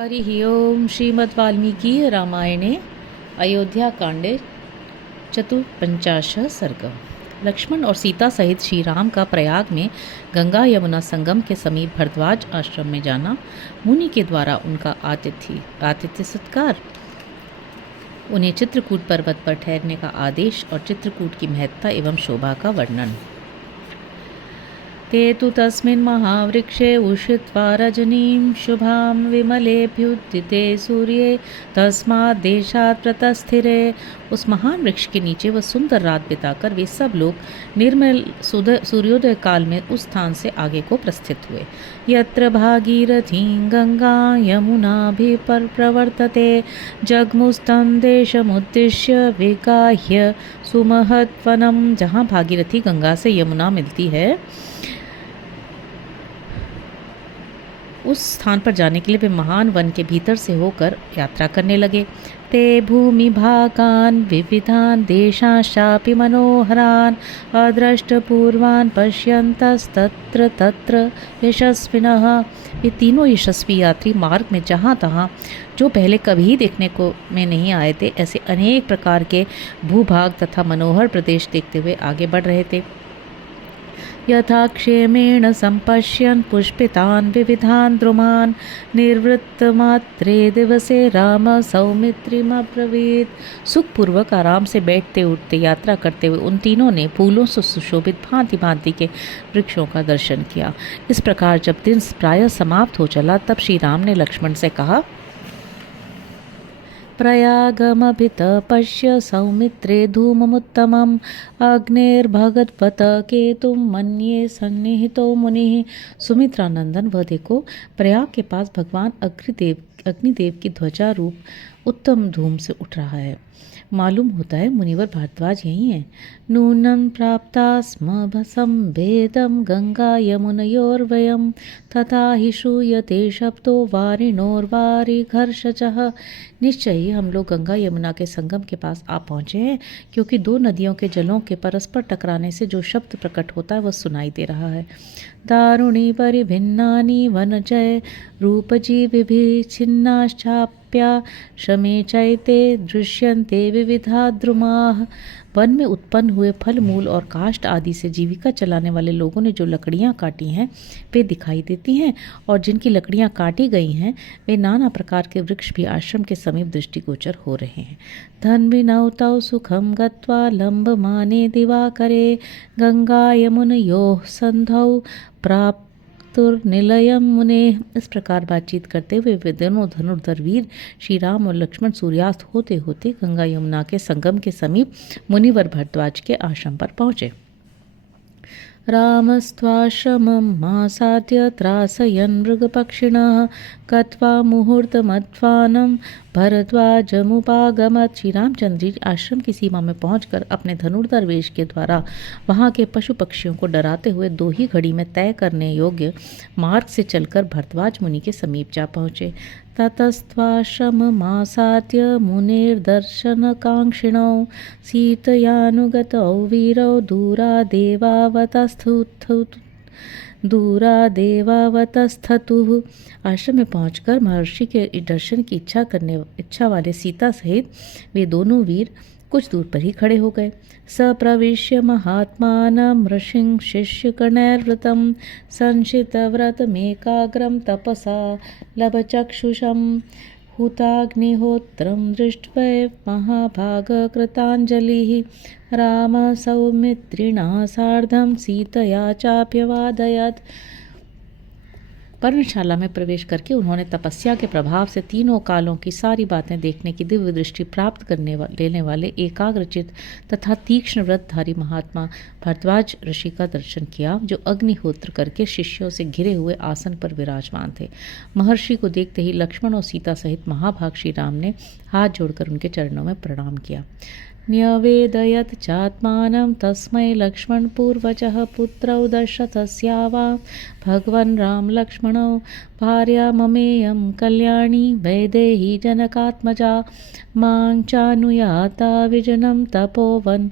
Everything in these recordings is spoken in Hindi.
हरिः ओं श्रीमद्वाल्मीकि रामायणे अयोध्याकांडे चतुर्पंचाशः सर्ग। लक्ष्मण और सीता सहित श्री राम का प्रयाग में गंगा यमुना संगम के समीप भरद्वाज आश्रम में जाना, मुनि के द्वारा उनका आतिथ्य सत्कार, उन्हें चित्रकूट पर्वत पर ठहरने का आदेश और चित्रकूट की महत्ता एवं शोभा का वर्णन। ते तु तस्मिन् महावृक्षे उषित्वा रजनीं शुभां विमलेऽभ्युदिते सूर्ये तस्मात् देशात् प्रतस्थिरे। उस महान वृक्ष के नीचे वह सुंदर रात बिताकर वे सब लोग निर्मल सूर्योदय काल में उस स्थान से आगे को प्रस्थित हुए। यत्र भागीरथी गंगा यमुनाभिः प्रवर्तते जगमुस्तं देशमुद्दिश्य विगाह्य सुमहत्वनम्। जहाँ भागीरथी गंगा से यमुना मिलती है, उस स्थान पर जाने के लिए वे महान वन के भीतर से होकर यात्रा करने लगे। ते भूमि भागान विविधान देशांश्चापि मनोहरान अदृष्टपूर्वान् पश्यन्तस्तत्र तत्र यशस्विनः। ये तीनों यशस्वी यात्री मार्ग में जहाँ तहाँ जो पहले कभी देखने को में नहीं आए थे, ऐसे अनेक प्रकार के भूभाग तथा मनोहर प्रदेश देखते हुए आगे बढ़ रहे थे। यथा क्षेमेण संपश्यन् पुष्पितान् विविधान् द्रुमान् निर्वृत्तमात्रे दिवसे राम सौमित्रिमब्रवीत्। सुखपूर्वक आराम से बैठते उठते यात्रा करते हुए उन तीनों ने फूलों से सुशोभित भांति भांति के वृक्षों का दर्शन किया। इस प्रकार जब दिन प्रायः समाप्त हो चला, तब श्री राम ने लक्ष्मण से कहा, प्रयागमभित पश्य सौमित्रे धूममुत्तमम् अग्नेर्भगवत केतुं मन्ये सन्निहितो मुनिः। सुमित्रानंदन, वह देखो, प्रयाग के पास भगवान अग्निदेव की ध्वजा रूप उत्तम धूम से उठ रहा है। मालूम होता है मुनिवर भारद्वाज यही हैं। नूनं प्राप्ता स्म संभेदं गंगा यमुनयोर्वयं तथा हि श्रूयते शब्दो वारिणोर्वारि घर्षचः। निश्चय ही हम लोग गंगा यमुना के संगम के पास आ पहुँचे हैं, क्योंकि दो नदियों के जलों के परस्पर टकराने से जो शब्द प्रकट होता है वह सुनाई दे रहा है। दारुणी परिभिन्नानि वनजय रूपजीविभिः छिन्नाश्चाप्या शमे चैते दृश्यन्ते विविधा द्रुमाः। वन में उत्पन्न हुए फल मूल और काष्ठ आदि से जीविका चलाने वाले लोगों ने जो लकड़ियाँ काटी हैं वे दिखाई देती हैं, और जिनकी लकड़ियाँ काटी गई हैं वे नाना प्रकार के वृक्ष भी आश्रम के समीप दृष्टिगोचर हो रहे हैं। धन्विनौतौ सुखम गत्वा लंबमाने दिवाकरे गंगा यमुनयोः संधौ प्राप्तुर्निलयम मुने। इस प्रकार बातचीत करते हुए वे दोनों धनुर्धर वीर श्री राम और लक्ष्मण सूर्यास्त होते होते गंगा यमुना के संगम के समीप मुनिवर भरद्वाज के आश्रम पर पहुँचे। रामस्त्वाश्रमम् आसाद्य त्रासयन् मृगपक्षिणः गत्वा मुहूर्तमध्वानं भरद्वाजमुपागमत्। श्री रामचंद्र जी आश्रम की सीमा में पहुंचकर अपने धनुर्धर वेश के द्वारा वहां के पशु पक्षियों को डराते हुए दो ही घड़ी में तय करने योग्य मार्ग से चलकर भरद्वाज मुनि के समीप जा पहुँचे। ततस्त्वाश्रममासाद्य मुनिर्दर्शनकाङ्क्षिणौ सीतयानुगतौ वीरौ दूरादेवावतस्थतुः। आश्रम में पहुंचकर महर्षि के दर्शन की इच्छा वाले सीता सहित वे दोनों वीर कुछ दूर पर ही खड़े हो गए। सप्रविश्य महात्मानं ऋषिं शिष्यगणैर्वृतं संशितव्रतमेकाग्रं तपसा लभचक्षुषं हुताग्निहोत्रं दृष्ट्वा महाभागकृताञ्जलिः रामः सौमित्रिणा सार्धं सीतया चाप्यवादयत्। पर्णशाला में प्रवेश करके उन्होंने तपस्या के प्रभाव से तीनों कालों की सारी बातें देखने की दिव्य दृष्टि प्राप्त लेने वाले एकाग्रचित तथा तीक्ष्ण व्रतधारी महात्मा भरद्वाज ऋषि का दर्शन किया, जो अग्निहोत्र करके शिष्यों से घिरे हुए आसन पर विराजमान थे। महर्षि को देखते ही लक्ष्मण और सीता सहित महाभाग श्री राम ने हाथ जोड़कर उनके चरणों में प्रणाम किया। न्यवेदयत् चात्मानं तस्मै लक्ष्मण पूर्वजः पुत्रौ दशरथस्यावा भगवन् राम लक्ष्मणौ भार्या ममेयं कल्याणी वैदेही जनकात्मजा मां चानुयाता विजनं तपोवन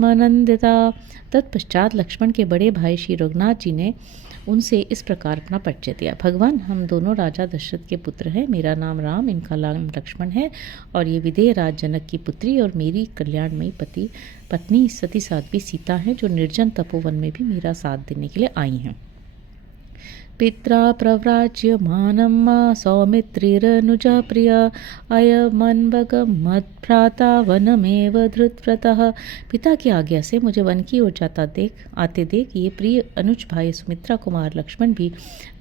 मनंदिता। तत्पश्चात लक्ष्मण के बड़े भाई श्री रघुनाथ जी ने उनसे इस प्रकार अपना परिचय दिया। भगवान, हम दोनों राजा दशरथ के पुत्र हैं। मेरा नाम राम, इनका नाम लक्ष्मण है और ये विदेह राज जनक की पुत्री और मेरी कल्याणमयी पत्नी सती साध्वी सीता हैं, जो निर्जन तपोवन में भी मेरा साथ देने के लिए आई हैं। पित्रा प्रव्राज्यमानं मा सौमित्रिरनुजा प्रिया अयमन्वगमद्भ्राता वनमेव धृतव्रतः। पिता की आज्ञा से मुझे वन की ओर आते देख ये प्रिय अनुज भाई सुमित्रा कुमार लक्ष्मण भी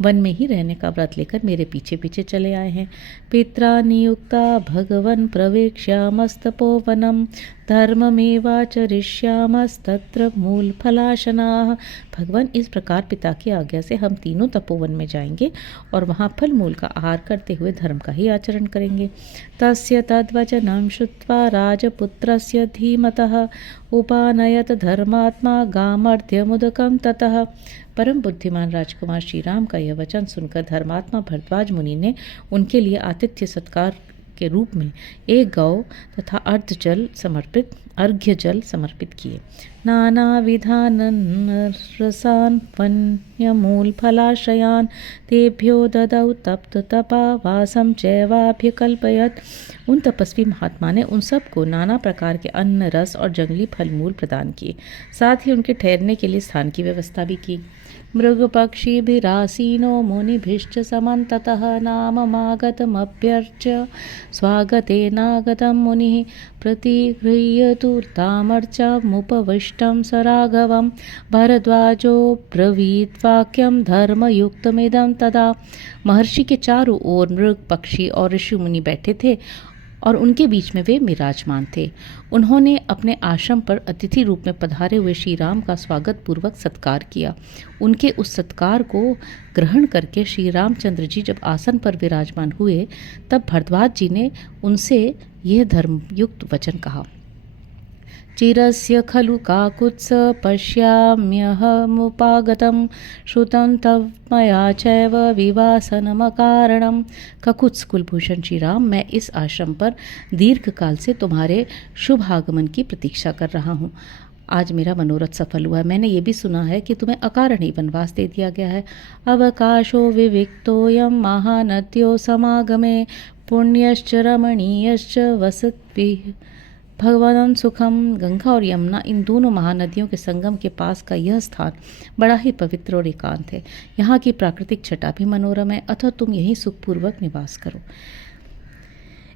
वन में ही रहने का व्रत लेकर मेरे पीछे पीछे चले आए हैं। पित्रा नियुक्ता भगवन् प्रवेक्ष्यामस्तपोवनम धर्ममेवाचरिष्यामस्तत्र मूलफलाशनाः। भगवान, इस प्रकार पिता की आज्ञा से हम तीनों तपोवन में जाएंगे और वहाँ फल मूल का आहार करते हुए धर्म का ही आचरण करेंगे। तस्य तद्वचनं श्रुत्वा राजपुत्रस्य धीमतः उपानयत धर्मात्मा गामर्ध्यमुदकं ततः। परम बुद्धिमान राजकुमार श्री राम का यह वचन सुनकर धर्मात्मा भरद्वाज मुनि ने उनके लिए आतिथ्य सत्कार के रूप में एक गौ तथा अर्घ्य जल समर्पित किए। नाना विधानन् रसान् वन्यमूल फलाश्रयान् तेभ्यो ददौ तप्त तपा वासं चैवाभ्यकल्पयत्। उन तपस्वी महात्मा ने उन सबको नाना प्रकार के अन्न, रस और जंगली फल मूल प्रदान किए। साथ ही उनके ठहरने के लिए स्थान की व्यवस्था भी की। मृगपक्षिभिरासीनो मुनिभिश्च समन्ततः नाममागतमभ्यर्च्य स्वागतेनागतं मुनिः प्रतिगृह्यतुर्तामर्चामुपविष्टं स राघवं भरद्वाजो ब्रवीत् वाक्यं धर्मयुक्तमिदं तदा। महर्षि के चारों ओर मृग, पक्षी और ऋषि मुनि बैठे थे और उनके बीच में वे विराजमान थे। उन्होंने अपने आश्रम पर अतिथि रूप में पधारे हुए श्री राम का स्वागत पूर्वक सत्कार किया। उनके उस सत्कार को ग्रहण करके श्री रामचंद्र जी जब आसन पर विराजमान हुए, तब भरद्वाज जी ने उनसे यह धर्मयुक्त वचन कहा। चिरस्य खलु काकुत्स पश्याम्यहमुपागतं श्रुतं तव मया चैव विवासनमकारणं। ककुत्स कुलभूषण श्री राम, मैं इस आश्रम पर दीर्घ काल से तुम्हारे शुभ आगमन की प्रतीक्षा कर रहा हूँ। आज मेरा मनोरथ सफल हुआ। मैंने ये भी सुना है कि तुम्हें अकारण ही वनवास दे दिया गया है। अवकाशो विविक्तोऽयं महानद्यो समागमे पुण्यश्च रमणीयश्च वसद्भिः भगवान सुखम। गंगा और यमुना, इन दोनों महानदियों के संगम के पास का यह स्थान बड़ा ही पवित्र और एकांत है। यहाँ की प्राकृतिक छटा भी मनोरम है, अतः तुम यहीं सुखपूर्वक निवास करो।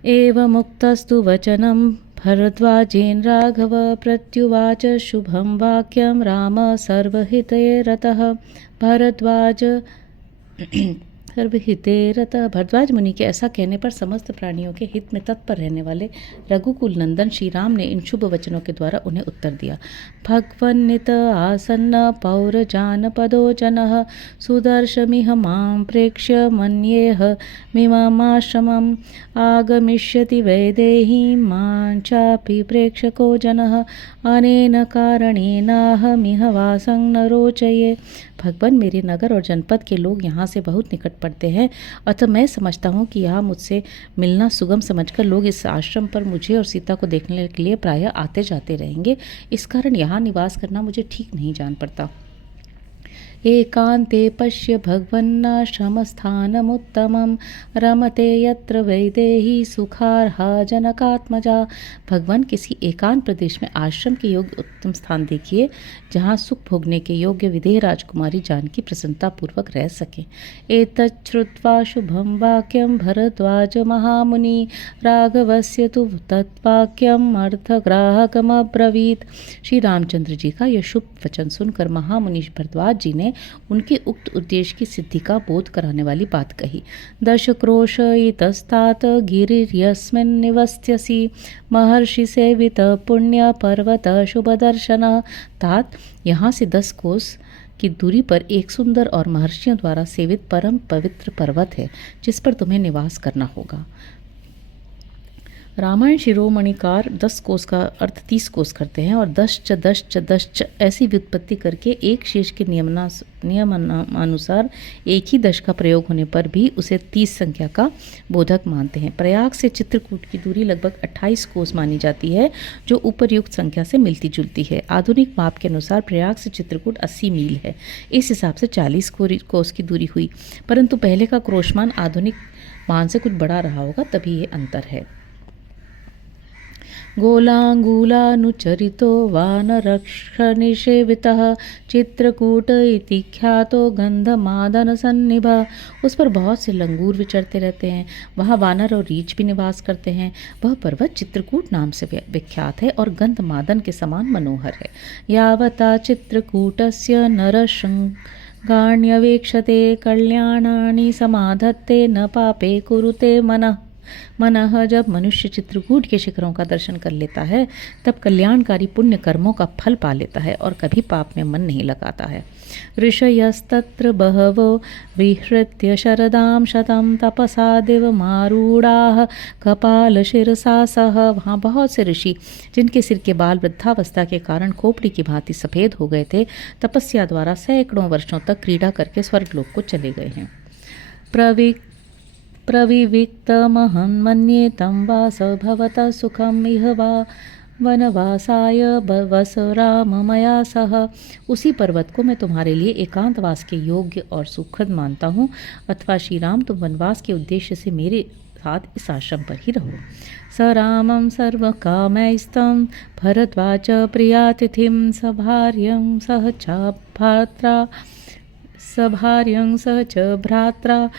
एवमुक्तस्तु वचनं भरद्वाजेन राघव प्रत्युवाच शुभं वाक्यं राम सर्वहिते रतः। भरद्वाज मुनि के ऐसा कहने पर समस्त प्राणियों के हित में तत्पर रहने वाले रघुकुल नंदन श्री राम ने इन शुभ वचनों के द्वारा उन्हें उत्तर दिया। भगवन्नित आसन्न पौरजानपदो जनः सुदर्शमिह मां प्रेक्ष्य मन्येह मिममाश्रमम् आगमिष्यति वैदेहीं मां चापि प्रेक्षको जनः अनेन कारणेनाहमिह वासं न रोचये। भगवान, मेरे नगर और जनपद के लोग यहाँ से बहुत निकट पड़ते हैं, अतः मैं समझता हूँ कि यहाँ मुझसे मिलना सुगम समझकर लोग इस आश्रम पर मुझे और सीता को देखने के लिए प्रायः आते जाते रहेंगे। इस कारण यहाँ निवास करना मुझे ठीक नहीं जान पड़ता। एकांते पश्य भगवन्नाश्रमस्थानमुत्तमं रमते यत्र वैदेही सुखार्हा जनकात्मजा। भगवान, किसी एकांत प्रदेश में आश्रम के योग्य उत्तम स्थान देखिए, जहाँ सुख भोगने के योग्य विदेह राजकुमारी जानकी प्रसन्नता पूर्वक रह सके। एतच्छ्रुत्वा शुभं वाक्यं भरद्वाज महामुनि राघवस्य तु तत्वाक्यम अर्थग्राहकमब्रवीत्। श्री रामचंद्र जी का यह शुभ वचन सुनकर महामुनि भरद्वाज जी ने उनके उक्त उद्देश्य की सिद्धि का बोध कराने वाली बात कही। दशक्रोश इतस्तात गिरिर्यस्मिन् निवस्यसि महर्षि सेवित पुण्य पर्वत शुभ दर्शन। तात, यहाँ से 10 कोस की दूरी पर एक सुंदर और महर्षियों द्वारा सेवित परम पवित्र पर्वत है, जिस पर तुम्हें निवास करना होगा। रामायण शिरोमणिकार 10 कोस का अर्थ 30 कोस करते हैं और दश ऐसी व्युत्पत्ति करके एक शेष के नियमानुसार एक ही दश का प्रयोग होने पर भी उसे 30 संख्या का बोधक मानते हैं। प्रयाग से चित्रकूट की दूरी लगभग 28 कोस मानी जाती है, जो उपरयुक्त संख्या से मिलती जुलती है। आधुनिक माप के अनुसार प्रयाग से चित्रकूट 80 मील है। इस हिसाब से 40 कोस की दूरी हुई, परंतु पहले का क्रोशमान आधुनिक मान से कुछ बड़ा रहा होगा, तभी ये अंतर है। गोलाङ्गूलानुचरितो वानरक्षनिषेवितः चित्रकूट इति ख्यातो गंधमादनसन्निभः। उस पर बहुत से लंगूर विचरते रहते हैं। वहाँ वानर और रीछ भी निवास करते हैं। वह पर्वत चित्रकूट नाम से विख्यात है और गंधमादन के समान मनोहर है। यावता चित्रकूटस्य नरशृङ्गाण्यवेक्षते कल्याणानि समाधत्ते न पापे कुरुते मनः। जब मनुष्य चित्रकूट के शिखरों का दर्शन कर लेता है, तब कल्याणकारी पुण्य कर्मों का फल पा लेता है और कभी पाप में मन नहीं लगाता है। ऋषयस्तत्र बहवो विहृत्य शरदां शतं तपसा दिवमारूढ़ाः कपालशिरसा सह। वहाँ बहुत से ऋषि, जिनके सिर के बाल वृद्धावस्था के कारण खोपड़ी की भांति सफ़ेद हो गए थे, तपस्या द्वारा सैकड़ों वर्षों तक क्रीड़ा करके स्वर्गलोक को चले गए हैं। प्रविविक्तमहं मन्ये तं वास भवतः सुखम् इह वा वनवासाय वस राम मया सह। उसी पर्वत को मैं तुम्हारे लिए एकांतवास के योग्य और सुखद मानता हूँ, अथवा श्री राम तुम वनवास के उद्देश्य से मेरे साथ इस आश्रम पर ही रहो। स रामं सर्वकामैस्तं भरद्वाज प्रियातिथिं सभार्यं सह च भ्रात्रा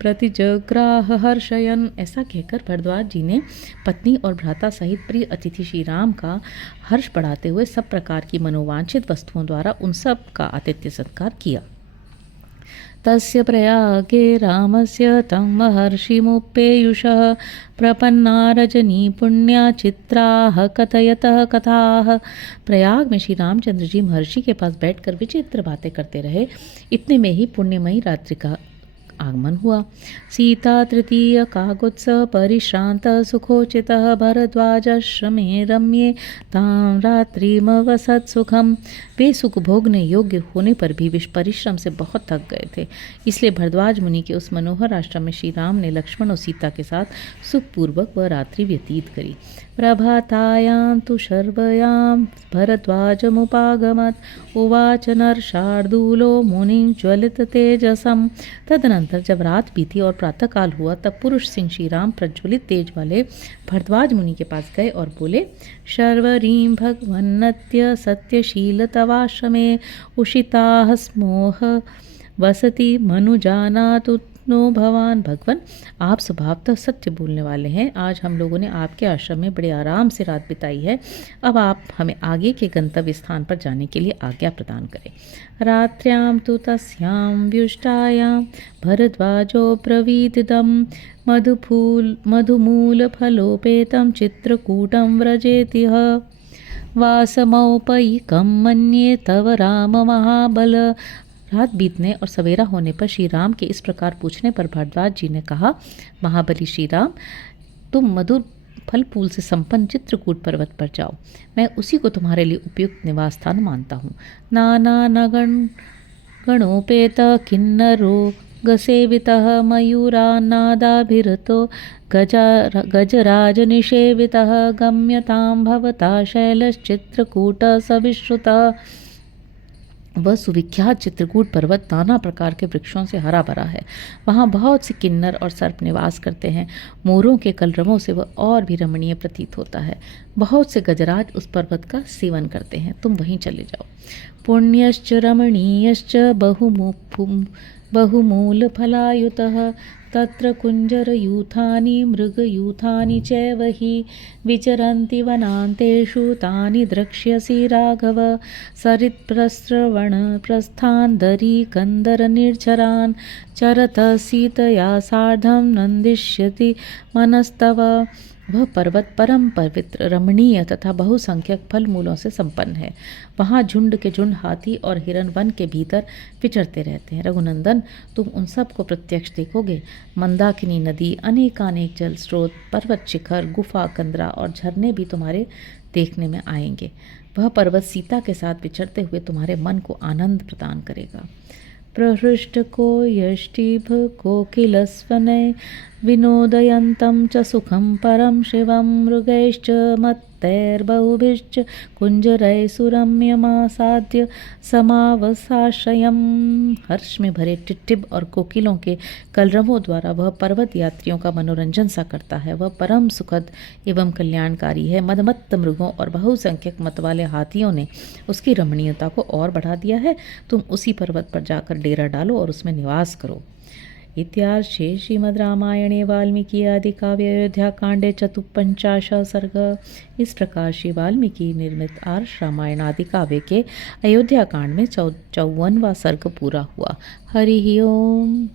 प्रतिजग्राह हर्षयन। ऐसा कहकर भरद्वाज जी ने पत्नी और भ्राता सहित प्रिय अतिथि श्री राम का हर्ष बढ़ाते हुए सब प्रकार की मनोवांछित वस्तुओं द्वारा उन सब का आतिथ्य सत्कार किया। तस्य प्रयागे रामस्य तं महर्षिमुपेयुषः प्रपन्ना रजनी पुण्या चित्राः कथयतः कथाः। प्रयाग में श्री रामचंद्र जी महर्षि के पास बैठकर विचित्र बातें करते रहे। इतने में ही पुण्यमयी रात्रि का आगमन हुआ। सीता तृतीय काकुत्सव परिश्रांत सुखोचितः भरद्वाजाश्रमे रम्ये तां रात्रिमवसत् सुखम। वे सुख भोगने योग्य होने पर भी विष परिश्रम से बहुत थक गए थे, इसलिए भरद्वाज मुनि के उस मनोहर आश्रम में श्री राम ने लक्ष्मण और सीता के साथ सुखपूर्वक वह रात्रि व्यतीत करी। प्रभातायां तु शर्वयां भरद्वाजमुपागमत् उवाच नरशार्दूलो मुनिं ज्वलित तेजसम। तदनंतर जब रात बीती और प्रातःकाल हुआ, तब पुरुष सिंह श्री राम प्रज्वलित तेज वाले भरद्वाज मुनि के पास गए और बोले, शर्वरीं भगवन्नत्य सत्यशील तवाश्रमे उषिताः स्मोह वसति मनुजानातु नो भवान। भगवान, आप स्वभावतः सत्य बोलने वाले हैं। आज हम लोगों ने आपके आश्रम में बड़े आराम से रात बिताई है। अब आप हमें आगे के गंतव्य स्थान पर जाने के लिए आज्ञा प्रदान करें। रात्र्यां तु तस्यां व्युष्टायां भरद्वाजो ब्रवीदिदं मधुमूलफलोपेतं चित्रकूटं व्रजेतिह वासमौपयिकं मन्ये तव राम महाबल। रात बीतने और सवेरा होने पर श्री राम के इस प्रकार पूछने पर भरद्वाज जी ने कहा, महाबली श्री राम, तुम मधुर फल फूल से संपन्न चित्रकूट पर्वत पर जाओ। मैं उसी को तुम्हारे लिए उपयुक्त निवास स्थान मानता हूँ। नाना नगण गणोपेत किन्नरो गसेवितः मयूरान्नादाभिरतो गजराज निषेवितः गम्यतां भवता शैलश्चित्रकूट सविश्रुतः। वह सुविख्यात चित्रकूट पर्वत नाना प्रकार के वृक्षों से हरा भरा है। वहाँ बहुत से किन्नर और सर्प निवास करते हैं। मोरों के कलरवों से वह और भी रमणीय प्रतीत होता है। बहुत से गजराज उस पर्वत का सेवन करते हैं। तुम वहीं चले जाओ। पुण्यश्च रमणीयश्च बहुमूल फलायुतः तत्र कुञ्जरयूथानि मृगयूथानि चैव हि विचरन्ति वनान्तेषु तानि द्रक्ष्यसि राघव। सरित्प्रस्रवणप्रस्थान् दरीकन्दरनिर्झरान् चरतः सीतया सार्धं नन्दिष्यति मनस्तव। वह पर्वत परम पवित्र, रमणीय तथा बहुसंख्यक फल मूलों से संपन्न है। वहाँ झुंड के झुंड हाथी और हिरन वन के भीतर विचरते रहते हैं। रघुनंदन, तुम उन सब को प्रत्यक्ष देखोगे। मंदाकिनी नदी, अनेकानेक जल स्रोत, पर्वत शिखर, गुफा, कंदरा और झरने भी तुम्हारे देखने में आएंगे। वह पर्वत सीता के साथ विचरते हुए तुम्हारे मन को आनंद प्रदान करेगा। प्रहृष्ट को यष्टिभ कोकिलस्वनै विनोदयन्तं च सुखं परं शिवं मृगैश्च मत्तैर्बहुभिश्च कुञ्जरैः सुरम्यमासाद्य समावसाश्रयम्। हर्ष में भरे टिट्टिब और कोकिलों के कलरवों द्वारा वह पर्वत यात्रियों का मनोरंजन सा करता है। वह परम सुखद एवं कल्याणकारी है। मदमत्त मृगों और बहुसंख्यक मत वाले हाथियों ने उसकी रमणीयता को और बढ़ा दिया है। तुम उसी पर्वत पर जाकर डेरा डालो और उसमें निवास करो। इत्यार्षे श्रीमद् रामायणे वाल्मीकि आदि काव्य अयोध्या कांडे 54 सर्ग। इस प्रकार श्री वाल्मीकि निर्मित आर्ष रामायण आदि काव्य के अयोध्या कांड में 54वां सर्ग पूरा हुआ। हरि ओम।